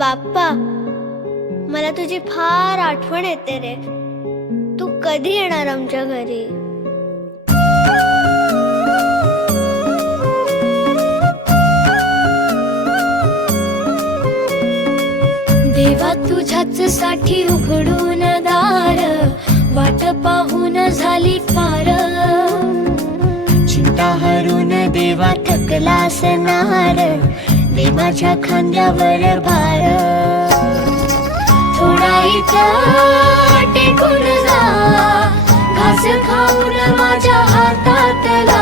बाप्पा, मला तुझी फार आठवण येते रे. तू कधी येणार आमच्या घरी? देवा तुझ्याच साठी उघडून दार, वाट पाहून झाली फार. चिंता हरून देवा थकला असणार, दे माझ्या खांद्यावर भार. थोडा इथं टेकून जा, घास खाऊन माझ्या हातातला.